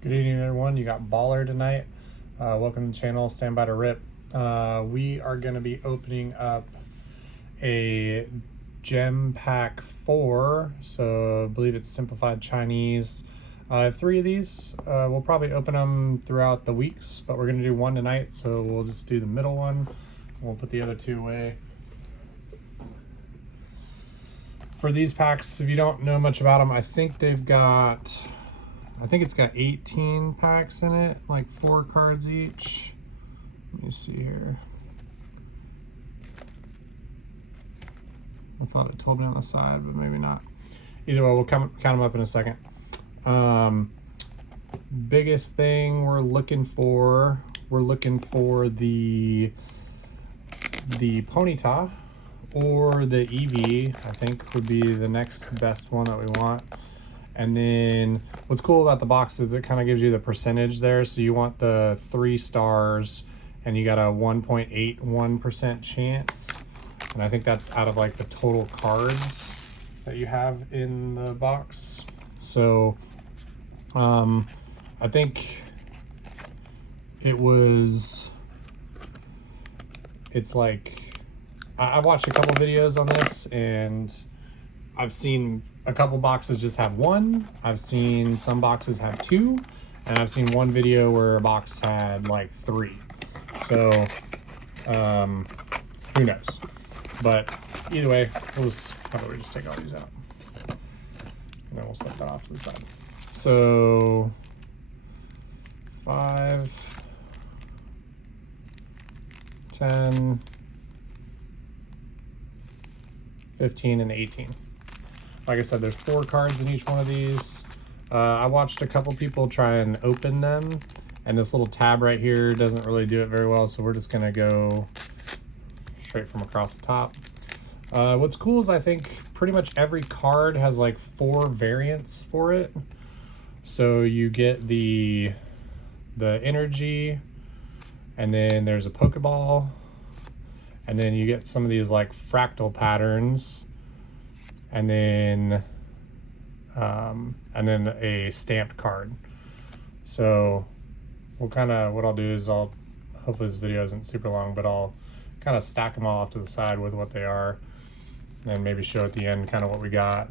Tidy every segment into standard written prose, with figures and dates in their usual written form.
Good evening, everyone. You got Baller tonight. Welcome to the channel. Stand by to rip. We are going to be opening up a Gem Pack 4. So I believe it's simplified Chinese. I have 3 of these. We'll probably open them throughout the weeks, but we're going to do one tonight. So we'll just do the middle one. We'll put the other 2 away. For these packs, if you don't know much about them, I think it's got 18 packs in it, like 4 cards each. Let me see here. I thought it told me on the side, but maybe not. Either way, we'll count them up in a second. Biggest thing we're looking for the Ponyta or the Eevee, I think would be the next best one that we want. And then what's cool about the box is it kind of gives you the percentage there. So you want the 3 stars and you got a 1.81% chance. And I think that's out of like the total cards that you have in the box. So I think it's like, I watched a couple videos on this and I've seen a couple boxes just have 1. I've seen some boxes have 2, and I've seen one video where a box had like 3. So who knows? But either way, we'll just take all these out, and then we'll set that off to the side. So 5, 10, 15, and 18. Like I said, there's 4 cards in each one of these. I watched a couple people try and open them, and this little tab right here doesn't really do it very well, so we're just gonna go straight from across the top. What's cool is I think pretty much every card has like 4 variants for it. So you get the energy, and then there's a Pokeball, and then you get some of these like fractal patterns, and then a stamped card. So what I'll do is hopefully this video isn't super long, but I'll kind of stack them all off to the side with what they are, and then maybe show at the end kind of what we got.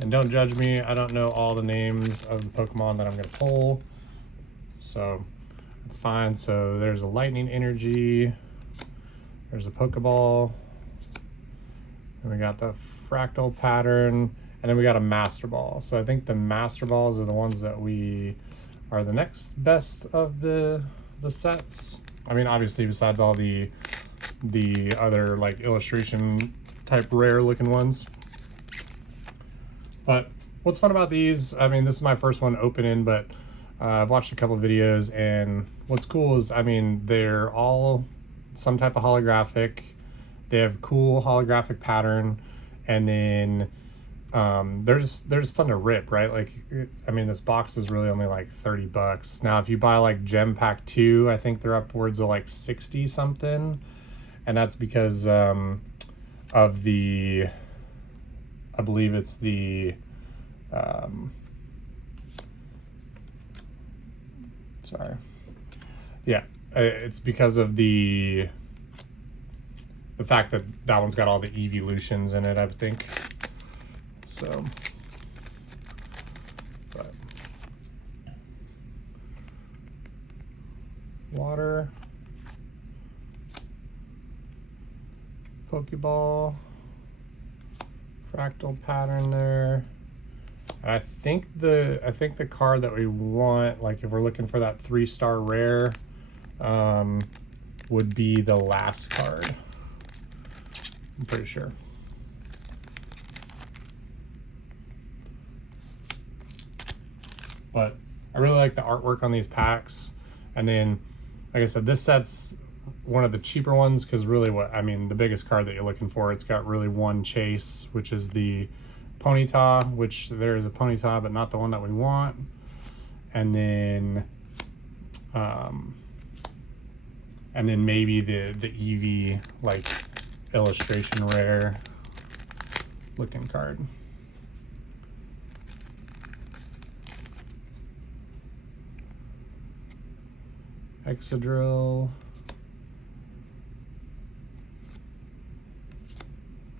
And don't judge me, I don't know all the names of the Pokemon that I'm going to pull, so it's fine. So there's a lightning energy, there's a Pokeball, and we got the fractal pattern, and then we got a Master Ball. So I think the Master Balls are the ones that are the next best of the sets. I mean, obviously besides all the other like illustration type rare looking ones. But what's fun about these, I mean, this is my first one opening, but I've watched a couple videos, and what's cool is, I mean, they're all some type of holographic. They have cool holographic pattern, and then they're just fun to rip, right? Like, I mean, this box is really only like $30. Now, if you buy like Gem Pack 2, I think they're upwards of like 60 something, and that's because of the, I believe it's the it's because of the fact that that one's got all the evolutions in it, I think. So, but water, Pokeball, fractal pattern there. I think the card that we want, like if we're looking for that 3-star rare, would be the last card. I'm pretty sure. But I really like the artwork on these packs. And then, like I said, this set's one of the cheaper ones, because really the biggest card that you're looking for, it's got really one chase, which is the Ponyta, which there is a Ponyta, but not the one that we want. And then maybe the Eevee like illustration rare looking card. Exadrill.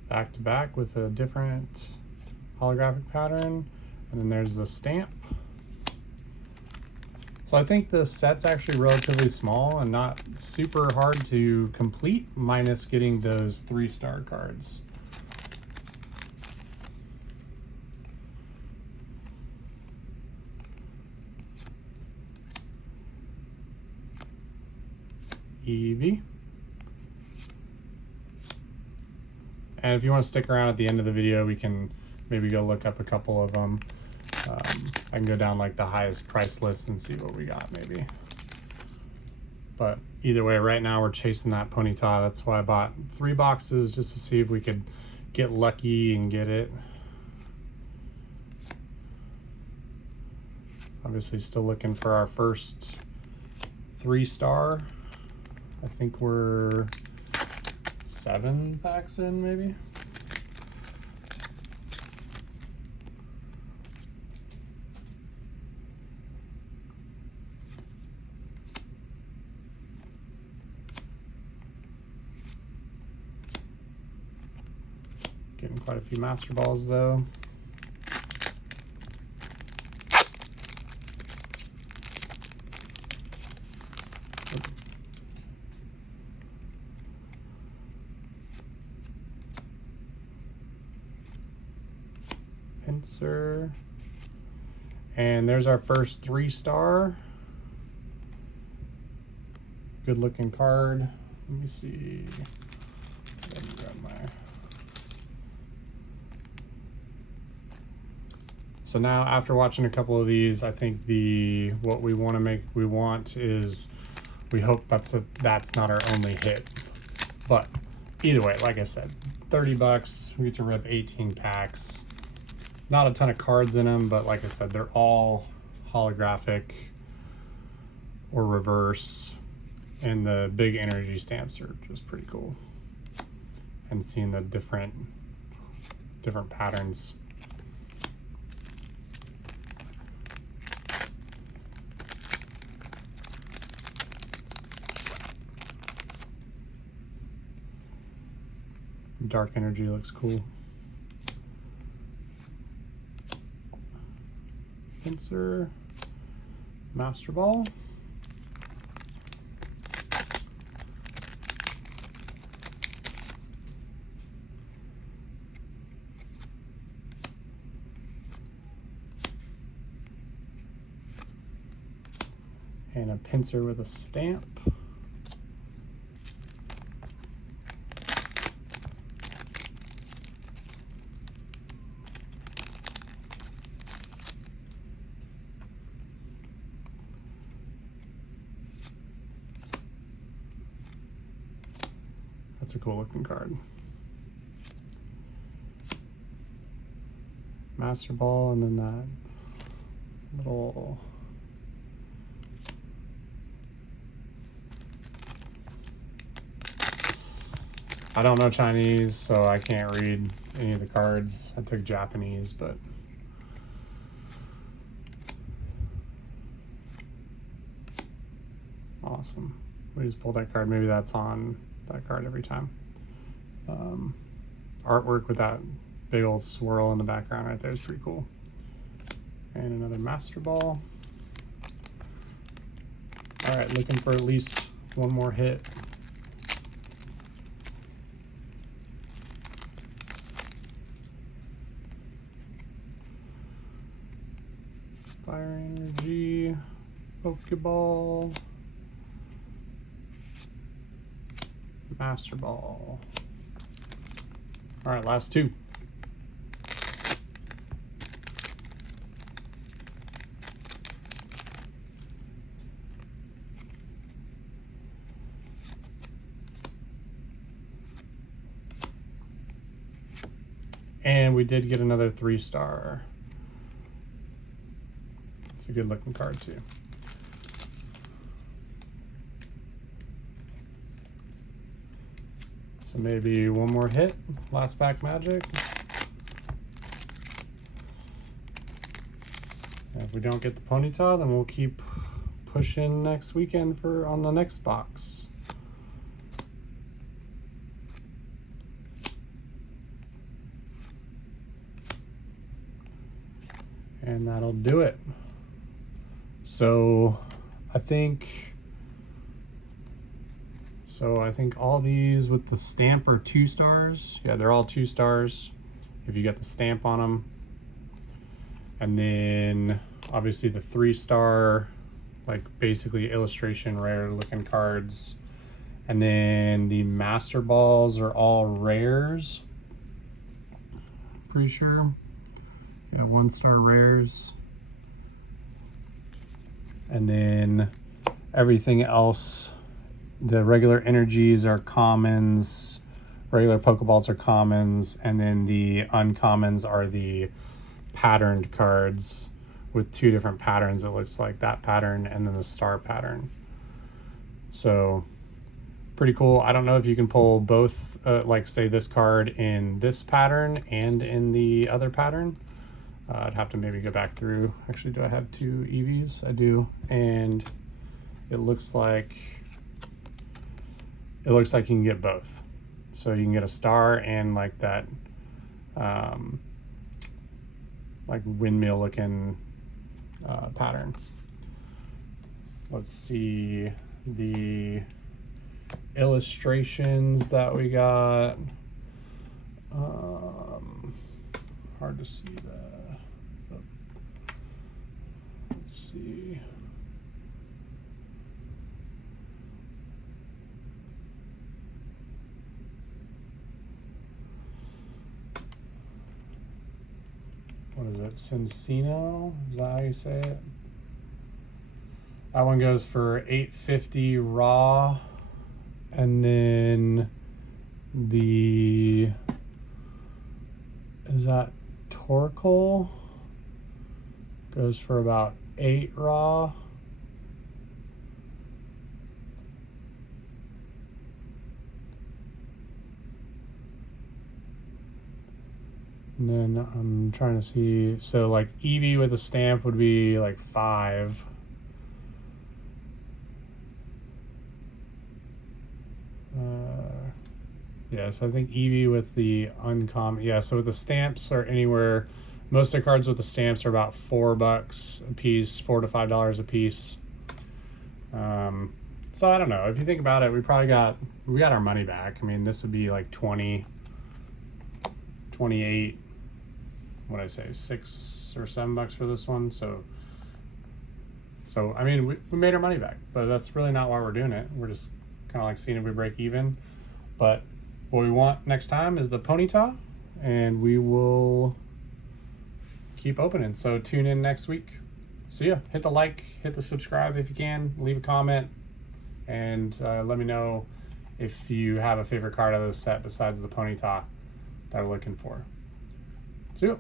Back to back with a different holographic pattern. And then there's the stamp. So I think the set's actually relatively small and not super hard to complete, minus getting those 3-star cards. Eevee. And if you want to stick around at the end of the video, we can maybe go look up a couple of them. I can go down like the highest price list and see what we got maybe. But either way, right now we're chasing that Ponyta. That's why I bought 3 boxes, just to see if we could get lucky and get it. Obviously still looking for our first 3-star. I think we're 7 packs in maybe. Getting quite a few Master Balls though. Pincer. And there's our first 3-star. Good looking card. Let me see. Let me grab my... So now after watching a couple of these, I think what we want is, we hope that's not our only hit. But either way, like I said, 30 bucks, we get to rip 18 packs. Not a ton of cards in them, but like I said, they're all holographic or reverse. And the big energy stamps are just pretty cool. And seeing the different patterns. Dark energy looks cool. Pincer, Master Ball. And a Pincer with a stamp. That's a cool looking card. Master Ball, and then that little I don't know Chinese, so I can't read any of the cards. I took Japanese, but awesome. We just pulled that card. Maybe that's on that card every time. Artwork with that big old swirl in the background right there is pretty cool. And another Master Ball. All right, looking for at least one more hit. Fire Energy, Pokeball, Master Ball. All right, last 2. And we did get another 3-star. It's a good looking card too. So maybe one more hit, last pack magic. And if we don't get the Ponyta, then we'll keep push in next weekend for on the next box. And that'll do it. So I think all these with the stamp are 2 stars. Yeah, they're all 2 stars if you got the stamp on them. And then obviously the 3-star, like basically illustration rare looking cards. And then the master balls are all rares. Pretty sure. Yeah, 1-star rares. And then everything else, the regular energies are commons, regular Pokeballs are commons, and then the uncommons are the patterned cards with 2 different patterns. It looks like that pattern and then the star pattern. So pretty cool. I don't know if you can pull both, like say this card in this pattern and in the other pattern. I'd have to maybe go back through. Actually, do I have 2 EVs? I do. And it looks like you can get both. So you can get a star and like that like windmill looking pattern. Let's see the illustrations that we got. Hard to see that. Let's see. What is it? Cincino? Is that how you say it? That one goes for $8.50 raw. And then the, is that Torkoal? Goes for about $8 raw. And then I'm trying to see, so like Eevee with a stamp would be like 5. Yeah, so I think Eevee with the uncommon, yeah, so with the stamps are anywhere, most of the cards with the stamps are about $4 a piece, $4 to $5 a piece. So I don't know, if you think about it, we got our money back. I mean, this would be like 20, 28, what did I say, $6 or $7 for this one. So I mean, we made our money back, but that's really not why we're doing it. We're just kind of like seeing if we break even. But what we want next time is the Ponyta, and we will keep opening. So tune in next week. So yeah, hit the like, hit the subscribe if you can, leave a comment, and let me know if you have a favorite card out of the set besides the Ponyta that we're looking for. See ya.